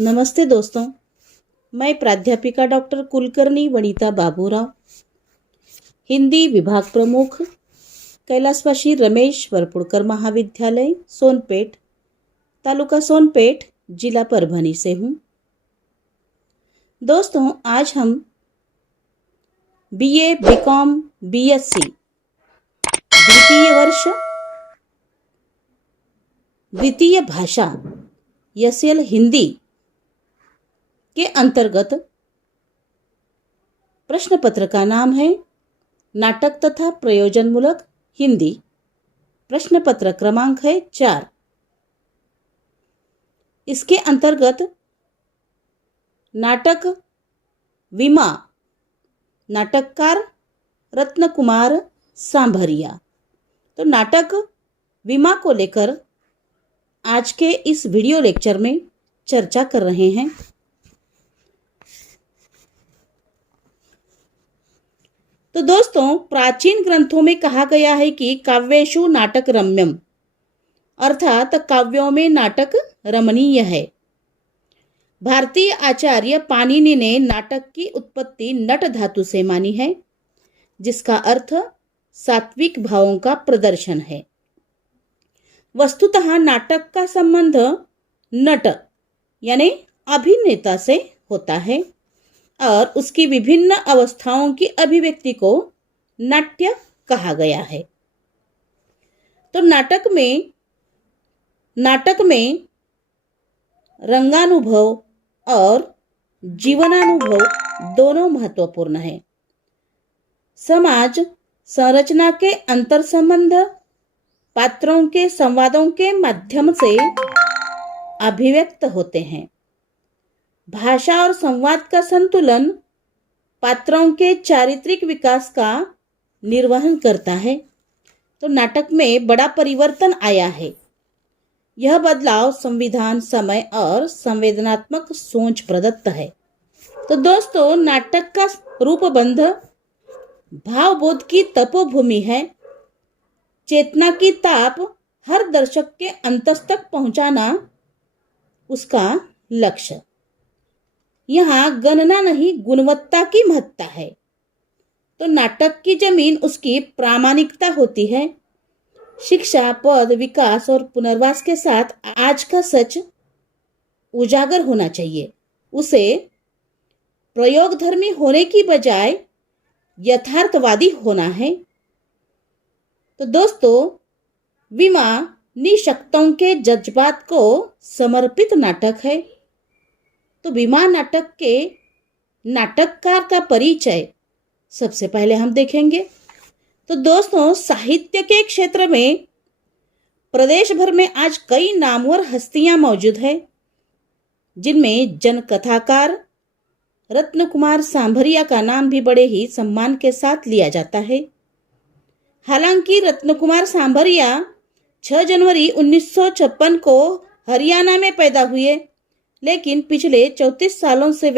नमस्ते दोस्तों, मैं प्राध्यापिका डॉक्टर कुलकर्णी वनिता बाबूराव, हिंदी विभाग प्रमुख, कैलासवासी रमेश वरपुड़कर महाविद्यालय सोनपेट, तालुका सोनपेट, जिला परभनी से हूँ। दोस्तों, आज हम बीए, बीकॉम, बीएससी द्वितीय वर्ष द्वितीय भाषा एसएल हिंदी के अंतर्गत प्रश्न पत्र का नाम है नाटक तथा प्रयोजनमूलक हिंदी। प्रश्न पत्र क्रमांक है 4। इसके अंतर्गत नाटक विमा, नाटककार रत्न कुमार सांभरिया। तो नाटक विमा को लेकर आज के इस वीडियो लेक्चर में चर्चा कर रहे हैं। तो दोस्तों, प्राचीन ग्रंथों में कहा गया है कि काव्येषु नाटक रम्यम, अर्थात काव्यों में नाटक रमणीय है। भारतीय आचार्य पाणिनि ने नाटक की उत्पत्ति नट धातु से मानी है, जिसका अर्थ सात्विक भावों का प्रदर्शन है। वस्तुतः नाटक का संबंध नट यानी अभिनेता से होता है और उसकी विभिन्न अवस्थाओं की अभिव्यक्ति को नाट्य कहा गया है। तो नाटक में रंगानुभव और जीवनानुभव दोनों महत्वपूर्ण है। समाज संरचना के अंतर संबंध पात्रों के संवादों के माध्यम से अभिव्यक्त होते हैं। भाषा और संवाद का संतुलन पात्रों के चारित्रिक विकास का निर्वहन करता है। तो नाटक में बड़ा परिवर्तन आया है। यह बदलाव संविधान, समय और संवेदनात्मक सोच प्रदत्त है। तो दोस्तों, नाटक का रूपबंध भावबोध की तपोभूमि है। चेतना की ताप हर दर्शक के अंतस तक पहुंचाना उसका लक्ष्य। यहाँ गणना नहीं, गुणवत्ता की महत्ता है। तो नाटक की जमीन उसकी प्रामाणिकता होती है। शिक्षा, पद, विकास और पुनर्वास के साथ आज का सच उजागर होना चाहिए। उसे प्रयोगधर्मी होने की बजाय यथार्थवादी होना है। तो दोस्तों, विमा निशक्तों के जज्बात को समर्पित नाटक है। तो विमा नाटक के नाटककार का परिचय सबसे पहले हम देखेंगे। तो दोस्तों, साहित्य के क्षेत्र में प्रदेश भर में आज कई नामवर हस्तियां मौजूद हैं, जिनमें जनकथाकार रत्न कुमार सांभरिया का नाम भी बड़े ही सम्मान के साथ लिया जाता है। हालांकि रत्न कुमार सांभरिया 6 जनवरी 1956 को हरियाणा में पैदा हुए, लेकिन पिछले 34 सालों से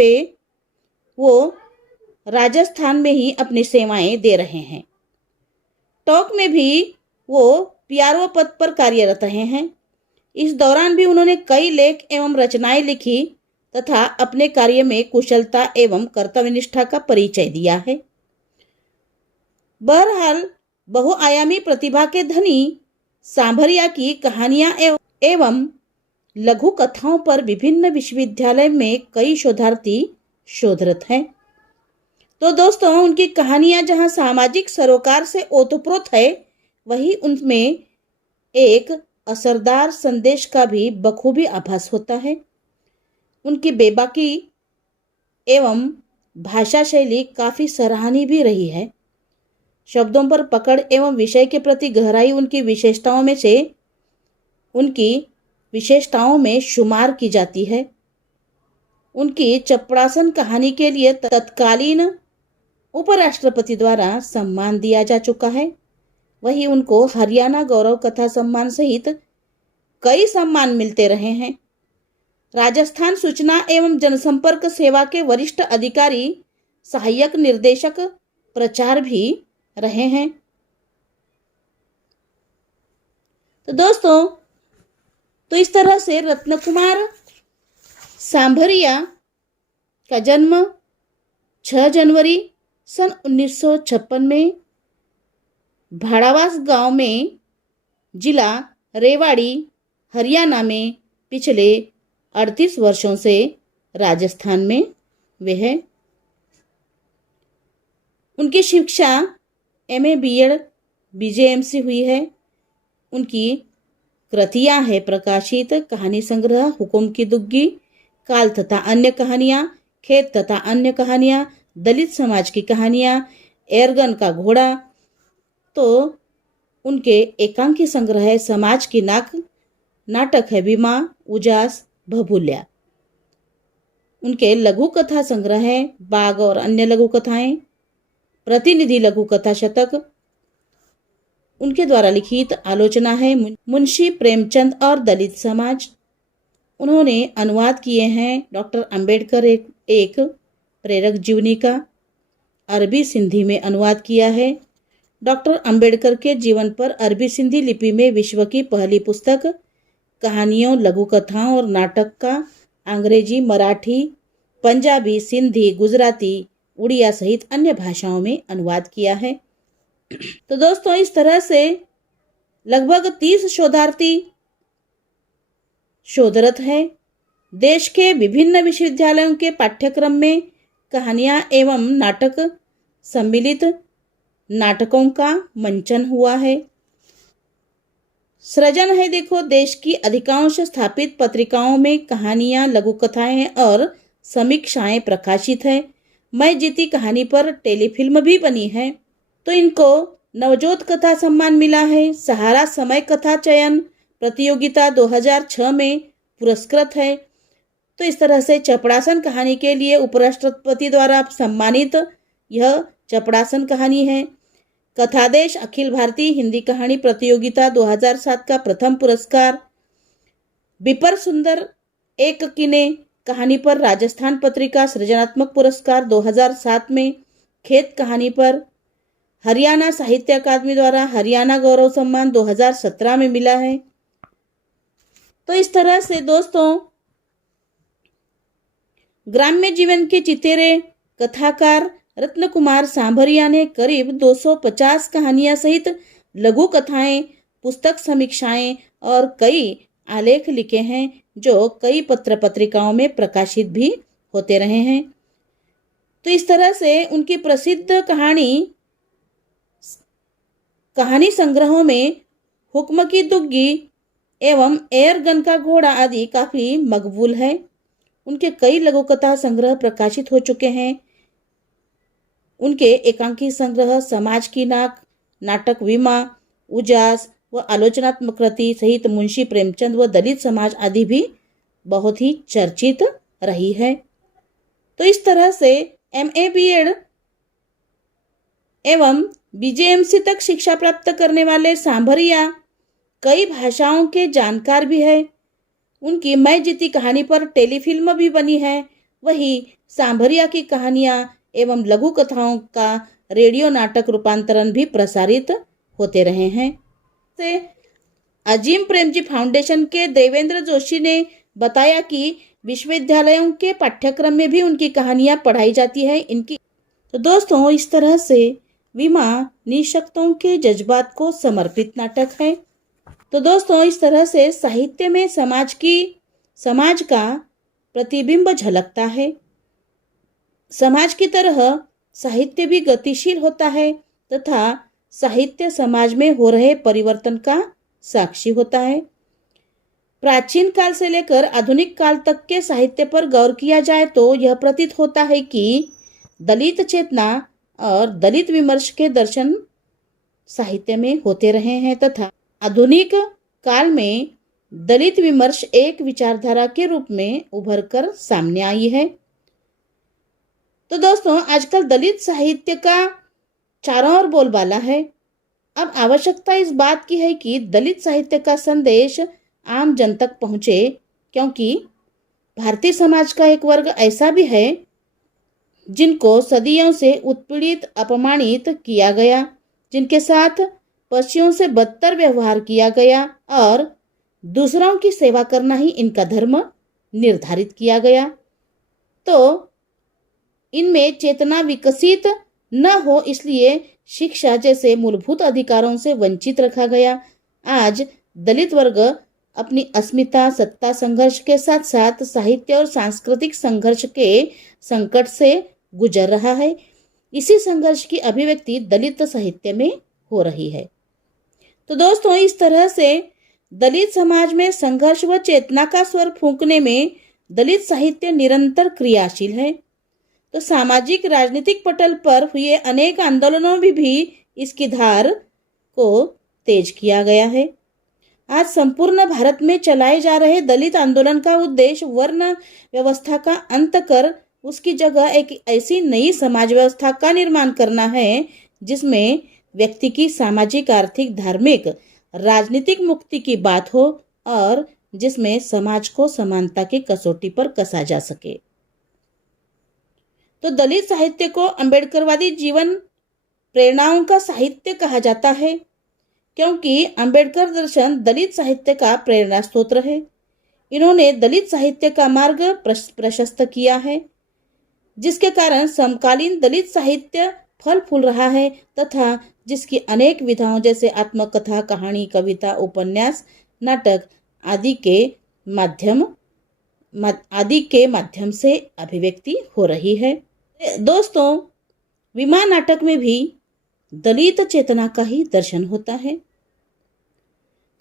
वो राजस्थान में ही अपनी सेवाएं दे रहे हैं। टॉक में भी वो पीआरओ पद पर कार्यरत रहे हैं। इस दौरान भी उन्होंने कई लेख एवं रचनाएं लिखी तथा अपने कार्य में कुशलता एवं कर्तव्यनिष्ठा का परिचय दिया है। बहरहाल, बहुआयामी प्रतिभा के धनी सांभरिया की कहानियां एवं लघु कथाओं पर विभिन्न विश्वविद्यालय में कई शोधार्थी शोधरत हैं। तो दोस्तों, उनकी कहानियां जहां सामाजिक सरोकार से ओतप्रोत है, वहीं उनमें एक असरदार संदेश का भी बखूबी आभास होता है। उनकी बेबाकी एवं भाषा शैली काफी सराहनीय भी रही है। शब्दों पर पकड़ एवं विषय के प्रति गहराई उनकी विशेषताओं में शुमार की जाती है। उनकी चपड़ासन कहानी के लिए तत्कालीन उपराष्ट्रपति द्वारा सम्मान दिया जा चुका है। वहीं उनको हरियाणा गौरव कथा सम्मान सहित कई सम्मान मिलते रहे हैं। राजस्थान सूचना एवं जनसंपर्क सेवा के वरिष्ठ अधिकारी, सहायक निर्देशक प्रचार भी रहे हैं। तो दोस्तों, तो इस तरह से रत्न कुमार सांभरिया का जन्म 6 जनवरी सन 1956 में भाड़ावास गांव में जिला रेवाड़ी हरियाणा में पिछले 38 वर्षों से राजस्थान में वे है। उनकी शिक्षा एमए बीएड बीजेएमसी हुई है। उनकी कृतियां है प्रकाशित कहानी संग्रह हुकुम की दुग्गी, काल तथा अन्य कहानियां, खेत तथा अन्य कहानियां, दलित समाज की कहानियां, एयरगन का घोड़ा। तो उनके एकांकी संग्रह है समाज की नाटक है विमा, उजास, भभूल्या। उनके लघु कथा संग्रह है बाग और अन्य लघु कथाएं, प्रतिनिधि लघु कथा शतक। उनके द्वारा लिखित आलोचना है मुंशी प्रेमचंद और दलित समाज। उन्होंने अनुवाद किए हैं डॉक्टर अंबेडकर एक प्रेरक जीवनी का, अरबी सिंधी में अनुवाद किया है। डॉक्टर अंबेडकर के जीवन पर अरबी सिंधी लिपि में विश्व की पहली पुस्तक कहानियों, लघु कथाओं और नाटक का अंग्रेजी, मराठी, पंजाबी, सिंधी, गुजराती, उड़िया सहित अन्य भाषाओं में अनुवाद किया है। तो दोस्तों, इस तरह से लगभग 30 शोधार्थी शोधरत है। देश के विभिन्न विश्वविद्यालयों के पाठ्यक्रम में कहानियां एवं नाटक सम्मिलित नाटकों का मंचन हुआ है। सृजन है देखो, देश की अधिकांश स्थापित पत्रिकाओं में कहानियां, लघु कथाएं और समीक्षाएं प्रकाशित है। मैं जीती कहानी पर टेलीफिल्म भी बनी है। तो इनको नवजोत कथा सम्मान मिला है। सहारा समय कथा चयन प्रतियोगिता 2006 में पुरस्कृत है। तो इस तरह से चपड़ासन कहानी के लिए उपराष्ट्रपति द्वारा सम्मानित यह चपड़ासन कहानी है। कथादेश अखिल भारतीय हिंदी कहानी प्रतियोगिता 2007 का प्रथम पुरस्कार। बिपर सुंदर एक किने कहानी पर राजस्थान पत्रिका सृजनात्मक पुरस्कार 2007 में। खेत कहानी पर हरियाणा साहित्य अकादमी द्वारा हरियाणा गौरव सम्मान 2017 में मिला है। तो इस तरह से दोस्तों, ग्राम्य जीवन के चितेरे कथाकार रत्न कुमार सांभरिया ने करीब 250 कहानियां सहित लघु कथाएं, पुस्तक समीक्षाएं और कई आलेख लिखे हैं जो कई पत्र पत्रिकाओं में प्रकाशित भी होते रहे हैं। तो इस तरह से उनकी प्रसिद्ध कहानी संग्रहों में हुक्म की दुग्गी एवं एयरगन का घोड़ा आदि काफी मकबूल है। उनके कई लघु कथा संग्रह प्रकाशित हो चुके हैं। उनके एकांकी संग्रह समाज की नाटक विमा, उजास व आलोचनात्मक कृति सहित मुंशी प्रेमचंद व दलित समाज आदि भी बहुत ही चर्चित रही है। तो इस तरह से एमए बीएड एवं बीजेएमसी तक शिक्षा प्राप्त करने वाले सांभरिया कई भाषाओं के जानकार भी है। उनकी मैं जीती कहानी पर टेलीफिल्म भी बनी है। वही सांभरिया की कहानियां एवं लघु कथाओं का रेडियो नाटक रूपांतरण भी प्रसारित होते रहे हैं। से अजीम प्रेमजी फाउंडेशन के देवेंद्र जोशी ने बताया कि विश्वविद्यालयों के पाठ्यक्रम में भी उनकी कहानियां पढ़ाई जाती है। तो दोस्तों, इस तरह से विमा निशक्तों के जज्बात को समर्पित नाटक है। तो दोस्तों, इस तरह से साहित्य में समाज का प्रतिबिंब झलकता है। समाज की तरह साहित्य भी गतिशील होता है तथा साहित्य समाज में हो रहे परिवर्तन का साक्षी होता है। प्राचीन काल से लेकर आधुनिक काल तक के साहित्य पर गौर किया जाए तो यह प्रतीत होता है कि दलित चेतना और दलित विमर्श के दर्शन साहित्य में होते रहे हैं तथा आधुनिक काल में दलित विमर्श एक विचारधारा के रूप में उभरकर सामने आई है। तो दोस्तों, आजकल दलित साहित्य का चारों ओर बोलबाला है। अब आवश्यकता इस बात की है कि दलित साहित्य का संदेश आम जन तक पहुंचे, क्योंकि भारतीय समाज का एक वर्ग ऐसा भी है जिनको सदियों से उत्पीड़ित, अपमानित किया गया, जिनके साथ पशुओं से बदतर व्यवहार किया गया और दूसरों की सेवा करना ही इनका धर्म निर्धारित किया गया, तो इनमें चेतना विकसित न हो, इसलिए शिक्षा जैसे मूलभूत अधिकारों से वंचित रखा गया। आज दलित वर्ग अपनी अस्मिता, सत्ता संघर्ष के साथ साथ साहित्य और सांस्कृतिक संघर्ष के संकट से गुजर रहा है। इसी संघर्ष की अभिव्यक्ति दलित साहित्य में हो रही है। तो दोस्तों, इस तरह से दलित समाज में संघर्ष व चेतना का स्वर फूंकने में दलित साहित्य निरंतर क्रियाशील है। तो सामाजिक राजनीतिक पटल पर हुए अनेक आंदोलनों में भी इसकी धार को तेज किया गया है। आज संपूर्ण भारत में चलाए जा रहे दलित आंदोलन का उद्देश्य वर्ण व्यवस्था का अंत कर उसकी जगह एक ऐसी नई समाज व्यवस्था का निर्माण करना है जिसमें व्यक्ति की सामाजिक, आर्थिक, धार्मिक, राजनीतिक मुक्ति की बात हो और जिसमें समाज को समानता की कसौटी पर कसा जा सके। तो दलित साहित्य को अंबेडकरवादी जीवन प्रेरणाओं का साहित्य कहा जाता है, क्योंकि अंबेडकर दर्शन दलित साहित्य का प्रेरणा स्रोत है। इन्होंने दलित साहित्य का मार्ग प्रशस्त किया है, जिसके कारण समकालीन दलित साहित्य फल फूल रहा है तथा जिसकी अनेक विधाओं जैसे आत्मकथा, कहानी, कविता, उपन्यास, नाटक आदि के माध्यम से अभिव्यक्ति हो रही है। दोस्तों, विमा नाटक में भी दलित चेतना का ही दर्शन होता है।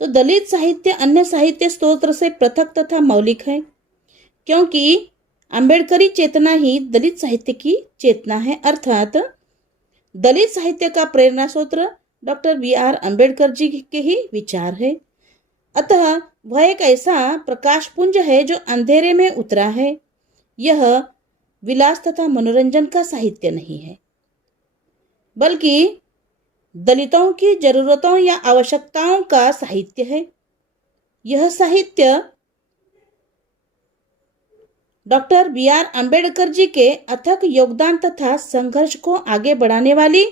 तो दलित साहित्य अन्य साहित्य स्रोत से पृथक तथा मौलिक है, क्योंकि अंबेडकरी चेतना ही दलित साहित्य की चेतना है। अर्थात दलित साहित्य का प्रेरणा स्रोत डॉक्टर B.R. अम्बेडकर जी के ही विचार है। अतः वह एक ऐसा प्रकाशपुंज है जो अंधेरे में उतरा है। यह विलास तथा मनोरंजन का साहित्य नहीं है, बल्कि दलितों की जरूरतों या आवश्यकताओं का साहित्य है। यह साहित्य डॉक्टर B.R. अम्बेडकर जी के अथक योगदान तथा संघर्ष को आगे बढ़ाने वाली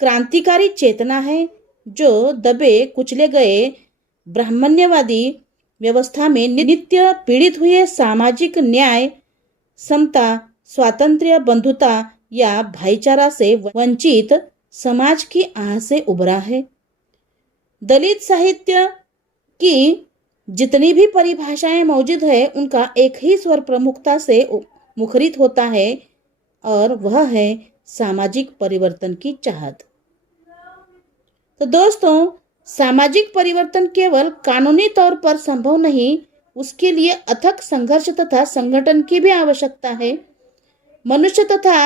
क्रांतिकारी चेतना है, जो दबे कुचले गए ब्राह्मण्यवादी व्यवस्था में नित्य पीड़ित हुए सामाजिक न्याय, समता, स्वातंत्र्य, बंधुता या भाईचारा से वंचित समाज की आह से उभरा है। दलित साहित्य की जितनी भी परिभाषाएं मौजूद है, उनका एक ही स्वर प्रमुखता से मुखरित होता है और वह है सामाजिक परिवर्तन की चाहत। तो दोस्तों, सामाजिक परिवर्तन केवल कानूनी तौर पर संभव नहीं, उसके लिए अथक संघर्ष तथा संगठन की भी आवश्यकता है। मनुष्य तथा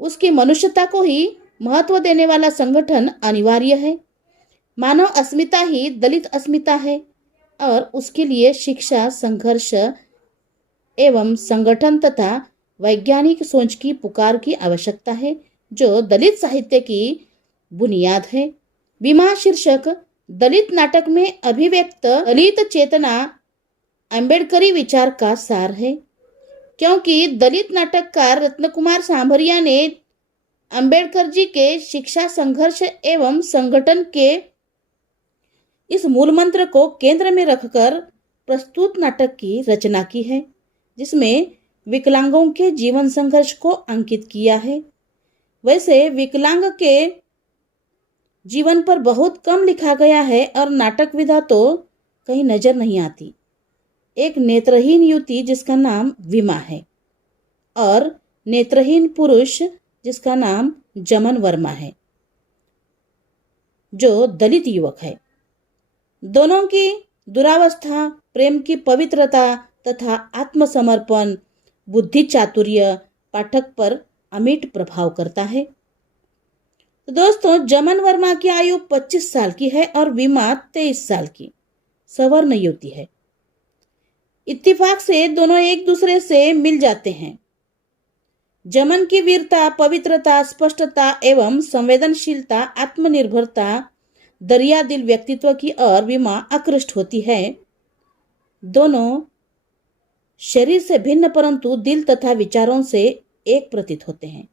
उसकी मनुष्यता को ही महत्व देने वाला संगठन अनिवार्य है। मानव अस्मिता ही दलित अस्मिता है और उसके लिए शिक्षा, संघर्ष एवं संगठन तथा वैज्ञानिक सोच की पुकार की आवश्यकता है, जो दलित साहित्य की बुनियाद है। विमा शीर्षक दलित नाटक में अभिव्यक्त दलित चेतना अम्बेडकरी विचार का सार है, क्योंकि दलित नाटककार रत्नकुमार सांभरिया ने अम्बेडकर जी के शिक्षा, संघर्ष एवं संगठन के इस मूल मंत्र को केंद्र में रखकर प्रस्तुत नाटक की रचना की है, जिसमें विकलांगों के जीवन संघर्ष को अंकित किया है। वैसे विकलांग के जीवन पर बहुत कम लिखा गया है और नाटक विधा तो कहीं नजर नहीं आती। एक नेत्रहीन युवती जिसका नाम विमा है और नेत्रहीन पुरुष जिसका नाम जमन वर्मा है, जो दलित युवक है। दोनों की दुरावस्था, प्रेम की पवित्रता तथा आत्मसमर्पण, बुद्धि चातुर्य पाठक पर अमिट प्रभाव करता है। तो दोस्तों, जमन वर्मा की आयु 25 साल की है और विमा 23 साल की सवर्ण युवती है। इत्तेफाक से दोनों एक दूसरे से मिल जाते हैं। जमन की वीरता, पवित्रता, स्पष्टता एवं संवेदनशीलता, आत्मनिर्भरता, दरिया दिल व्यक्तित्व की और विमा आकृष्ट होती है। दोनों शरीर से भिन्न परंतु दिल तथा विचारों से एक प्रतीत होते हैं।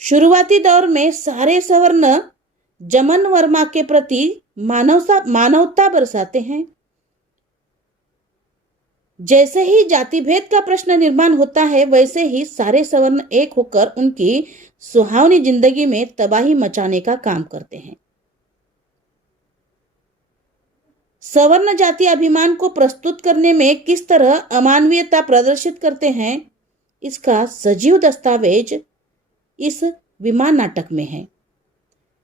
शुरुआती दौर में सारे सवर्ण जमन वर्मा के प्रति मानवता बरसाते हैं। जैसे ही जाति भेद का प्रश्न निर्माण होता है, वैसे ही सारे सवर्ण एक होकर उनकी सुहावनी जिंदगी में तबाही मचाने का काम करते हैं। सवर्ण जाति अभिमान को प्रस्तुत करने में किस तरह अमानवीयता प्रदर्शित करते हैं, इसका सजीव दस्तावेज इस विमान नाटक में है।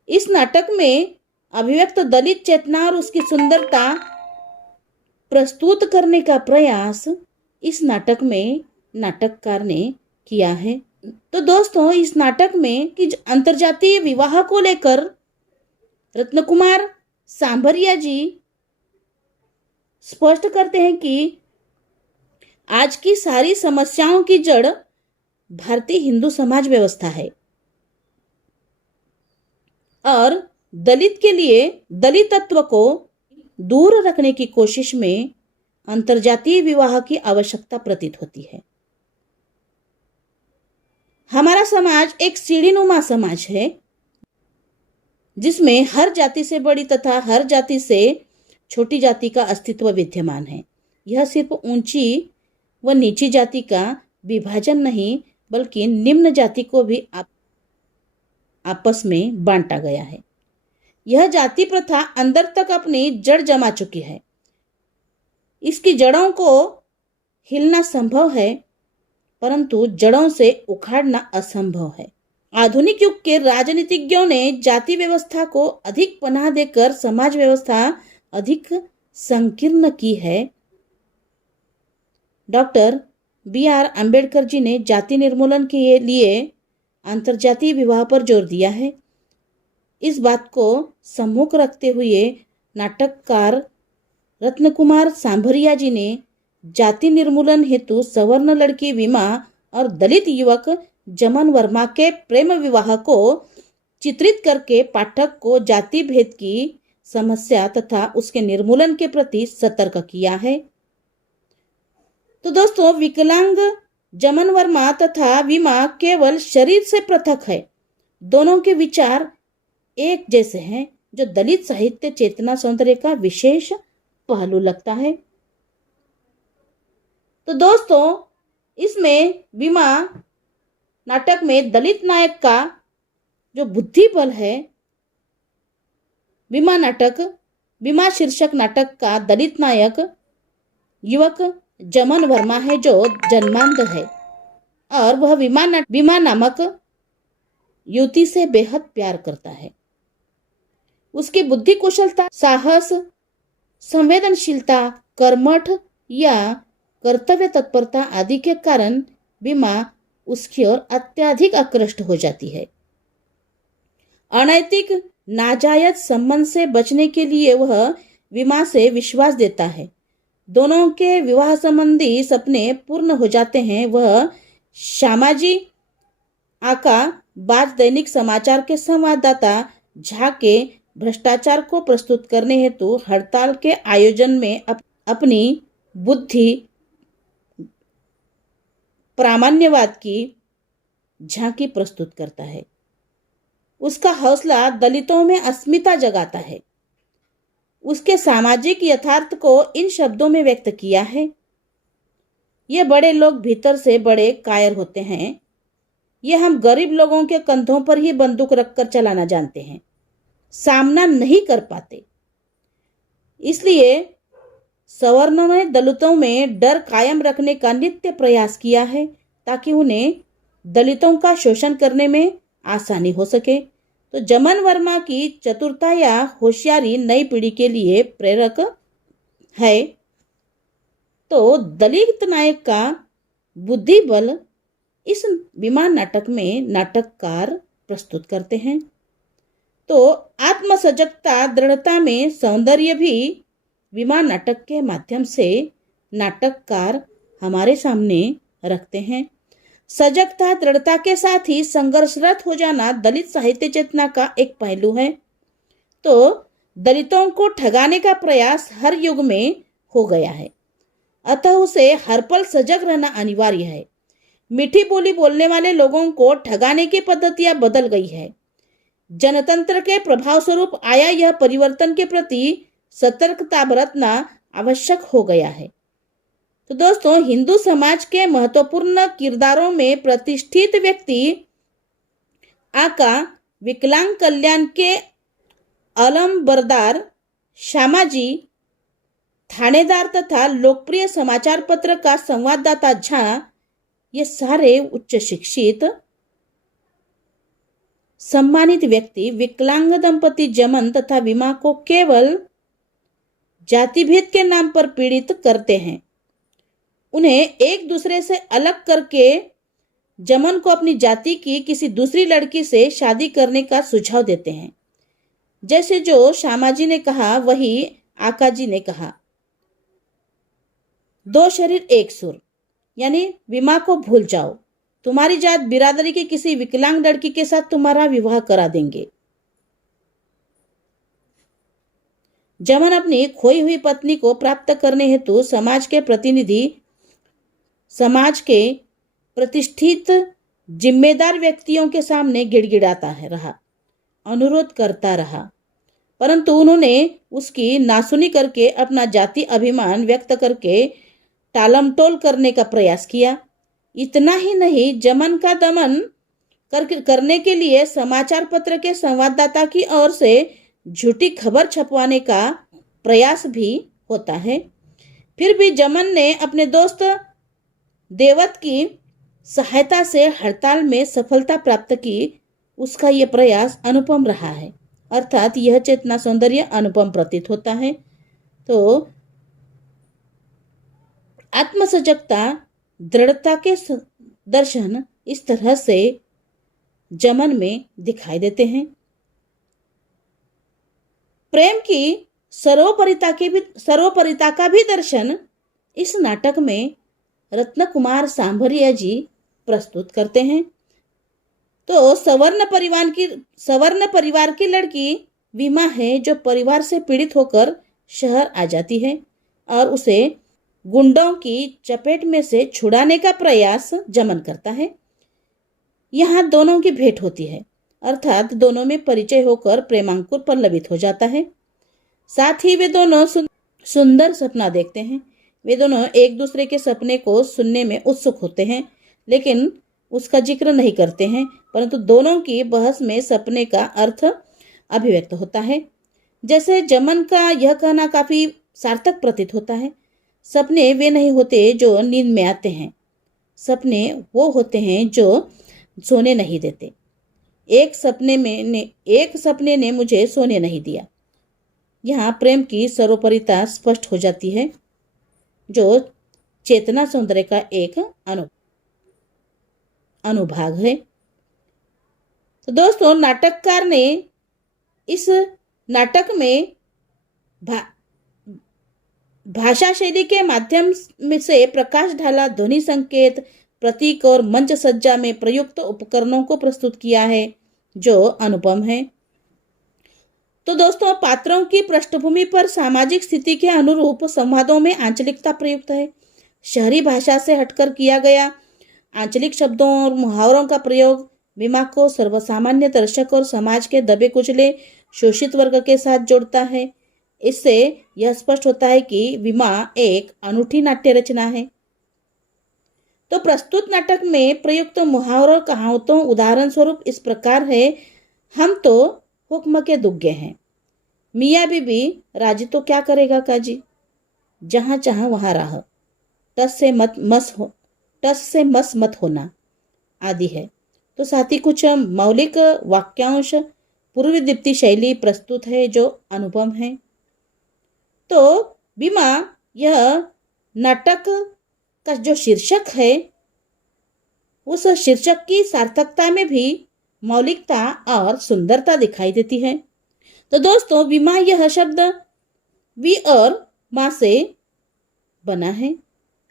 इस नाटक में अभिव्यक्त दलित चेतना और उसकी सुंदरता प्रस्तुत करने का प्रयास इस नाटक में नाटककार ने किया है। तो दोस्तों, इस नाटक में कि अंतरजातीय विवाह को लेकर रत्नकुमार सांभरिया जी स्पष्ट करते हैं कि आज की सारी समस्याओं की जड़ भारतीय हिंदू समाज व्यवस्था है और दलित के लिए दलितत्व को दूर रखने की कोशिश में अंतरजातीय विवाह की आवश्यकता प्रतीत होती है। हमारा समाज एक सीढ़ीनुमा समाज है जिसमें हर जाति से बड़ी तथा हर जाति से छोटी जाति का अस्तित्व विद्यमान है। यह सिर्फ ऊंची व नीची जाति का विभाजन नहीं, बल्कि निम्न जाति को भी आपस में बांटा गया है। यह जाति प्रथा अंदर तक अपनी जड़ जमा चुकी है। इसकी जड़ों को हिलना संभव है, परंतु जड़ों से उखाड़ना असंभव है। आधुनिक युग के राजनीतिज्ञों ने जाति व्यवस्था को अधिक पनाह देकर समाज व्यवस्था अधिक संकीर्ण की है। डॉक्टर BR अम्बेडकर जी ने जाति निर्मूलन के लिए अंतरजातीय विवाह पर जोर दिया है। इस बात को सम्मुख रखते हुए नाटककार रत्नकुमार सांभरिया जी ने जाति निर्मूलन हेतु सवर्ण लड़की विमा और दलित युवक जमन वर्मा के प्रेम विवाह को चित्रित करके पाठक को जाति भेद की समस्या तथा उसके निर्मूलन के प्रति सतर्क किया है। तो दोस्तों, विकलांग जमन वर्मा तथा विमा केवल शरीर से पृथक है। दोनों के विचार एक जैसे हैं, जो दलित साहित्य चेतना सौंदर्य का विशेष पहलू लगता है। तो दोस्तों, इसमें विमा नाटक में दलित नायक का जो बुद्धि बल है, विमा शीर्षक नाटक का दलित नायक युवक जमन वर्मा है, जो जन्मांध है और वह विमा नामक युवती से बेहद प्यार करता है। उसकी बुद्धि कुशलता, साहस, संवेदनशीलता, कर्मठ या कर्तव्य तत्परता आदि के कारण विमा उसकी ओर अत्यधिक आकृष्ट हो जाती है। अनैतिक नाजायज संबंध से बचने के लिए वह विमा से विश्वास देता है। दोनों के विवाह संबंधी सपने पूर्ण हो जाते हैं। वह श्यामाजी आका बाज दैनिक समाचार के संवाददाता झा के भ्रष्टाचार को प्रस्तुत करने हेतु हड़ताल के आयोजन में अपनी बुद्धि प्रामाण्यवाद की झांकी प्रस्तुत करता है। उसका हौसला दलितों में अस्मिता जगाता है। उसके सामाजिक यथार्थ को इन शब्दों में व्यक्त किया है। ये बड़े लोग भीतर से बड़े कायर होते हैं। ये हम गरीब लोगों के कंधों पर ही बंदूक रखकर चलाना जानते हैं, सामना नहीं कर पाते। इसलिए सवर्णों ने दलितों में डर कायम रखने का नित्य प्रयास किया है, ताकि उन्हें दलितों का शोषण करने में आसानी हो सके। तो जमन वर्मा की चतुरता या होशियारी नई पीढ़ी के लिए प्रेरक है। तो दलित नायक का बुद्धि बल इस विमान नाटक में नाटककार प्रस्तुत करते हैं। तो आत्मसजगता, दृढ़ता में सौंदर्य भी विमान नाटक के माध्यम से नाटककार हमारे सामने रखते हैं। सजगता, दृढ़ता के साथ ही संघर्षरत हो जाना दलित साहित्य चेतना का एक पहलू है। तो दलितों को ठगाने का प्रयास हर युग में हो गया है, अतः उसे हर पल सजग रहना अनिवार्य है। मीठी बोली बोलने वाले लोगों को ठगाने की पद्धतियां बदल गई है। जनतंत्र के प्रभाव स्वरूप आया यह परिवर्तन के प्रति सतर्कता बरतना आवश्यक हो गया है। तो दोस्तों, हिंदू समाज के महत्वपूर्ण किरदारों में प्रतिष्ठित व्यक्ति आका विकलांग कल्याण के अलंबरदार, श्यामाजी थानेदार तथा लोकप्रिय समाचार पत्र का संवाददाता झा, ये सारे उच्च शिक्षित सम्मानित व्यक्ति विकलांग दंपति जमन तथा विमा को केवल जाति भेद के नाम पर पीड़ित करते हैं। उन्हें एक दूसरे से अलग करके जमन को अपनी जाति की किसी दूसरी लड़की से शादी करने का सुझाव देते हैं। जैसे जो श्यामाजी ने कहा वही आकाजी ने कहा। दो शरीर एक सुर, यानी विमा को भूल जाओ, तुम्हारी जात बिरादरी की किसी विकलांग लड़की के साथ तुम्हारा विवाह करा देंगे। जमन अपनी खोई हुई पत्नी को प्राप्त करने हेतु समाज के प्रतिष्ठित जिम्मेदार व्यक्तियों के सामने गिड़गिड़ाता रहा, अनुरोध करता रहा, परंतु उन्होंने उसकी नासुनी करके अपना जाति अभिमान व्यक्त करके टालमटोल करने का प्रयास किया। इतना ही नहीं, जमन का दमन करने के लिए समाचार पत्र के संवाददाता की ओर से झूठी खबर छपवाने का प्रयास भी होता है। फिर भी जमन ने अपने दोस्त देवत की सहायता से हड़ताल में सफलता प्राप्त की। उसका यह प्रयास अनुपम रहा है, अर्थात यह चेतना सौंदर्य अनुपम प्रतीत होता है। तो आत्मसजगता, दृढ़ता के दर्शन इस तरह से जमन में दिखाई देते हैं। प्रेम की सर्वोपरिता का भी दर्शन इस नाटक में रत्न कुमार सांभरिया जी प्रस्तुत करते हैं। तो सवर्ण परिवार की लड़की विमा है, जो परिवार से पीड़ित होकर शहर आ जाती है और उसे गुंडों की चपेट में से छुड़ाने का प्रयास जमन करता है। यहाँ दोनों की भेंट होती है, अर्थात दोनों में परिचय होकर प्रेमांकुर पल्लवित हो जाता है। साथ ही वे दोनों सुंदर सपना देखते हैं। वे दोनों एक दूसरे के सपने को सुनने में उत्सुक होते हैं, लेकिन उसका जिक्र नहीं करते हैं, परंतु दोनों की बहस में सपने का अर्थ अभिव्यक्त होता है। जैसे जमन का यह कहना काफी सार्थक प्रतीत होता है। सपने वे नहीं होते जो नींद में आते हैं, सपने वो होते हैं जो सोने नहीं देते। एक सपने ने मुझे सोने नहीं दिया। यहाँ प्रेम की सर्वोपरिता स्पष्ट हो जाती है, जो चेतना सौंदर्य का एक अनुभाग है। तो दोस्तों, नाटककार ने इस नाटक में भाषा शैली के माध्यम से प्रकाश डाला, ध्वनि संकेत, प्रतीक और मंच सज्जा में प्रयुक्त उपकरणों को प्रस्तुत किया है, जो अनुपम है। तो दोस्तों, पात्रों की पृष्ठभूमि पर सामाजिक स्थिति के अनुरूप संवादों में आंचलिकता प्रयुक्त है। शहरी भाषा से हटकर किया गया आंचलिक शब्दों और मुहावरों का प्रयोग विमा को सर्वसामान्य दर्शक और समाज के दबे कुचले शोषित वर्ग के साथ जोड़ता है। इससे यह स्पष्ट होता है कि विमा एक अनूठी नाट्य रचना है। तो प्रस्तुत नाटक में प्रयुक्त मुहावरों कहावतों उदाहरण स्वरूप इस प्रकार है। हम तो हुक्म के दुग्गे हैं, मियाँ बीबी राजी तो क्या करेगा काजी, जहाँ चाह वहाँ राह, टस से मस मत होना आदि है। तो साथ ही कुछ मौलिक वाक्यांश पूर्व दीप्ति शैली प्रस्तुत है, जो अनुपम है। तो विमा, यह नाटक का जो शीर्षक है, उस शीर्षक की सार्थकता में भी मौलिकता और सुंदरता दिखाई देती है। तो दोस्तों, विमा यह शब्द वी और माँ से बना है।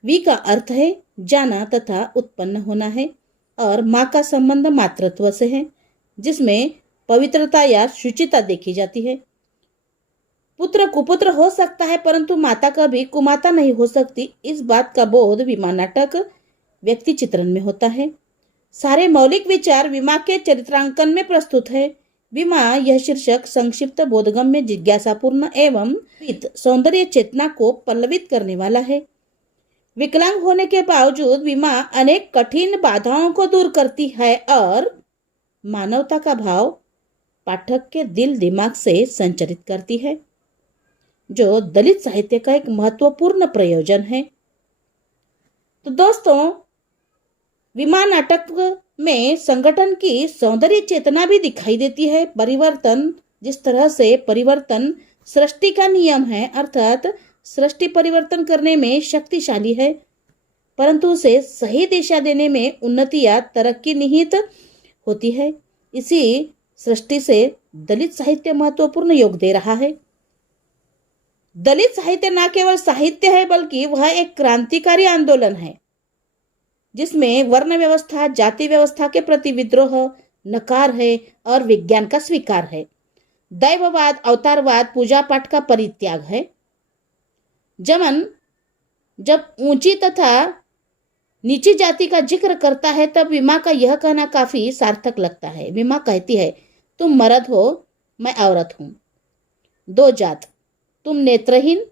वी का अर्थ है जाना तथा उत्पन्न होना है, और माँ का संबंध मातृत्व से है, जिसमें पवित्रता या शुचिता देखी जाती है। पुत्र कुपुत्र हो सकता है, परंतु माता कभी कुमाता नहीं हो सकती। इस बात का बोध विमा नाटक व्यक्ति चित्रण में होता है। सारे मौलिक विचार विमा के चरित्रांकन में प्रस्तुत है। विमा यह शीर्षक संक्षिप्त, बोधगम्य, जिज्ञासापूर्ण एवं सौंदर्य चेतना को पल्लवित करने वाला है। विकलांग होने के बावजूद विमा अनेक कठिन बाधाओं को दूर करती है और मानवता का भाव पाठक के दिल दिमाग से संचारित करती है, जो दलित साहित्य का एक महत्वपूर्ण प्रयोजन है। तो दोस्तों, विमा नाटक में संगठन की सौंदर्य चेतना भी दिखाई देती है। परिवर्तन, जिस तरह से परिवर्तन सृष्टि का नियम है, अर्थात सृष्टि परिवर्तन करने में शक्तिशाली है, परंतु उसे सही दिशा देने में उन्नति या तरक्की निहित होती है। इसी सृष्टि से दलित साहित्य महत्वपूर्ण योग दे रहा है। दलित साहित्य न केवल साहित्य है, बल्कि वह एक क्रांतिकारी आंदोलन है, जिसमें वर्ण व्यवस्था, जाति व्यवस्था के प्रति विद्रोह, नकार है और विज्ञान का स्वीकार है। दैववाद, अवतारवाद, पूजा पाठ का परित्याग है। जमन जब ऊंची तथा नीची जाति का जिक्र करता है, तब विमा का यह कहना काफी सार्थक लगता है। विमा कहती है, तुम मर्द हो, मैं औरत हूं, दो जात, तुम नेत्रहीन,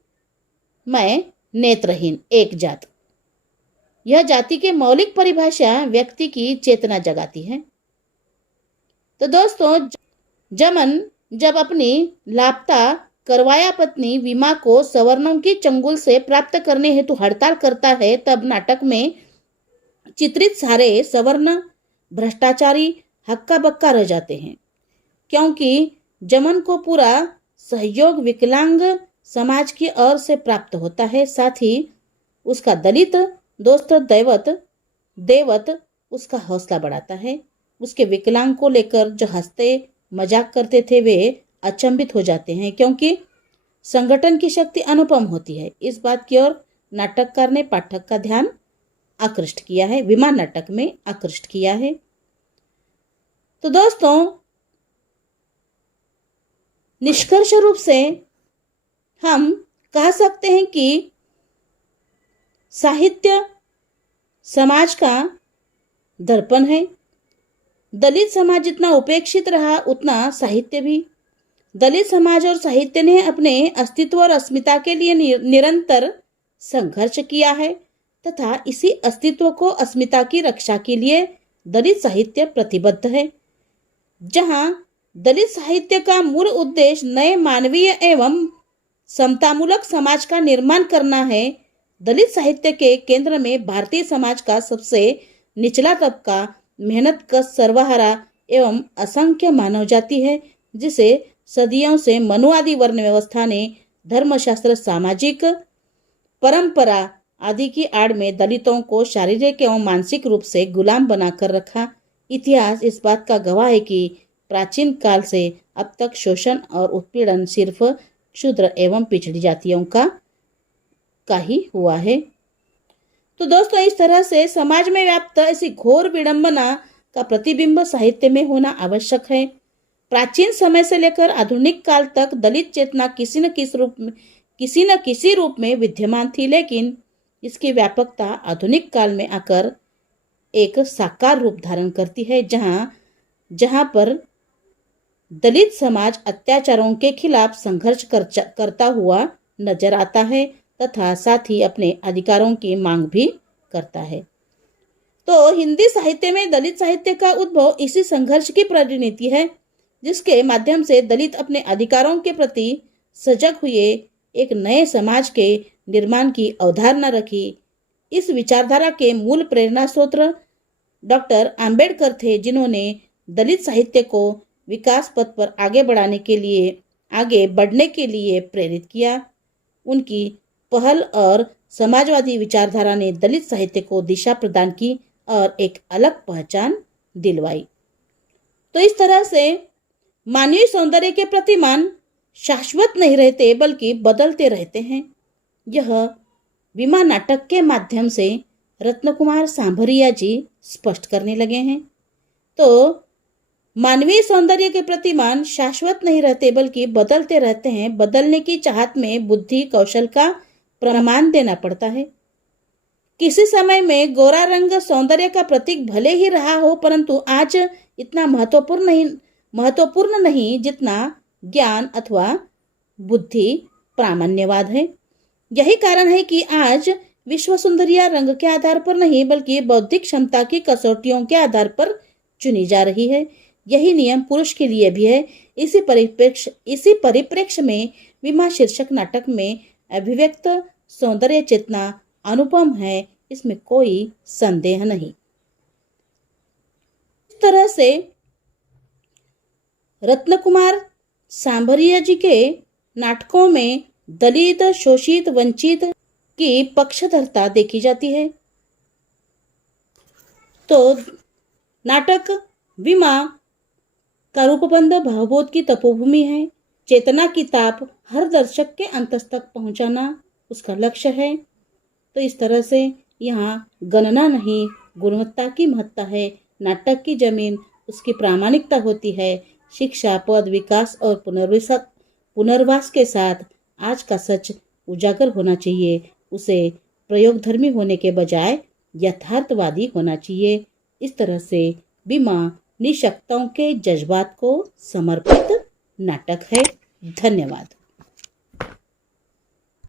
मैं नेत्रहीन, एक जात। यह जाति के मौलिक परिभाषा व्यक्ति की चेतना जगाती है। तो दोस्तों, जमन जब अपनी लापता करवाया पत्नी विमा को सवर्णों की चंगुल से प्राप्त करने हेतु हड़ताल करता है, तब नाटक में चित्रित सारे सवर्ण भ्रष्टाचारी हक्का बक्का रह जाते हैं, क्योंकि जमन को पूरा सहयोग विकलांग समाज की ओर से प्राप्त होता है। साथ ही उसका दलित दोस्त देवत उसका हौसला बढ़ाता है। उसके विकलांग को लेकर जो हंसते मजाक करते थे, वे अचंभित हो जाते हैं, क्योंकि संगठन की शक्ति अनुपम होती है। इस बात की ओर नाटककार ने पाठक का ध्यान आकृष्ट किया है, विमा नाटक में आकृष्ट किया है। तो दोस्तों, निष्कर्ष रूप से हम कह सकते हैं कि साहित्य समाज का दर्पण है। दलित समाज जितना उपेक्षित रहा, उतना साहित्य भी। दलित समाज और साहित्य ने अपने अस्तित्व और अस्मिता के लिए निरंतर संघर्ष किया है, तथा इसी अस्तित्व को, अस्मिता की रक्षा के लिए दलित साहित्य प्रतिबद्ध है। जहां दलित साहित्य का मूल उद्देश्य नए मानवीय एवं समतामूलक समाज का निर्माण करना है, दलित साहित्य के केंद्र में भारतीय समाज का सबसे निचला तबका, मेहनतकश, सर्वहारा एवं असंख्य मानव जाति है, जिसे सदियों से मनुवादी वर्ण व्यवस्था ने धर्मशास्त्र, सामाजिक परंपरा आदि की आड़ में दलितों को शारीरिक एवं मानसिक रूप से गुलाम बनाकर रखा। इतिहास इस बात का गवाह है कि प्राचीन काल से अब तक शोषण और उत्पीड़न सिर्फ क्षुद्र एवं पिछड़ी जातियों का ही हुआ है। तो दोस्तों, इस तरह से समाज में व्याप्त ऐसी घोर विडंबना का प्रतिबिंब साहित्य में होना आवश्यक है। प्राचीन समय से लेकर आधुनिक काल तक दलित चेतना किसी न किसी रूप में विद्यमान थी, लेकिन इसकी व्यापकता आधुनिक काल में आकर एक साकार रूप धारण करती है, जहां पर दलित समाज अत्याचारों के खिलाफ संघर्ष करता हुआ नजर आता है, तथा साथ ही अपने अधिकारों की मांग भी करता है। तो हिंदी साहित्य में दलित साहित्य का उद्भव इसी संघर्ष की परिणति है, जिसके माध्यम से दलित अपने अधिकारों के प्रति सजग हुए, एक नए समाज के निर्माण की अवधारणा रखी। इस विचारधारा के मूल प्रेरणा स्रोत डॉक्टर आम्बेडकर थे, जिन्होंने दलित साहित्य को विकास पथ पर आगे बढ़ने के लिए प्रेरित किया। उनकी पहल और समाजवादी विचारधारा ने दलित साहित्य को दिशा प्रदान की और एक अलग पहचान दिलवाई। तो इस तरह से मानवीय सौंदर्य के प्रतिमान शाश्वत नहीं रहते, बल्कि बदलते रहते हैं। यह विमा नाटक के माध्यम से रत्न कुमार सांभरिया जी स्पष्ट करने लगे हैं। तो मानवीय सौंदर्य के प्रतिमान शाश्वत नहीं रहते, बल्कि बदलते रहते हैं। बदलने की चाहत में बुद्धि कौशल का प्रमाण देना पड़ता है। किसी समय में गोरा रंग सौंदर्य का प्रतीक भले ही रहा हो, परंतु आज इतना महत्वपूर्ण नहीं जितना ज्ञान अथवा बुद्धि प्रामाण्यवाद है। यही कारण है कि आज विश्व सुंदरिया रंग के आधार पर नहीं बल्कि बौद्धिक क्षमता की कसौटियों के आधार पर चुनी जा रही है। यही नियम पुरुष के लिए भी है। इसी परिप्रेक्ष्य में विमा शीर्षक नाटक में अभिव्यक्त सौंदर्य चेतना अनुपम है, इसमें कोई संदेह नहीं। इस तरह से रत्न कुमार सांभरिया जी के नाटकों में दलित, शोषित, वंचित की पक्षधरता देखी जाती है। तो नाटक विमा का रूपबंध भावबोध की तपोभूमि है। चेतना की ताप हर दर्शक के अंतस तक पहुंचाना उसका लक्ष्य है। तो इस तरह से यहाँ गणना नहीं, गुणवत्ता की महत्ता है। नाटक की जमीन उसकी प्रामाणिकता होती है। शिक्षा, पद, विकास और पुनर्वास के साथ आज का सच उजागर होना चाहिए। उसे प्रयोगधर्मी होने के बजाय यथार्थवादी होना चाहिए। इस तरह से बीमा निःशक्ताओं के जज्बात को समर्पित नाटक है। धन्यवाद।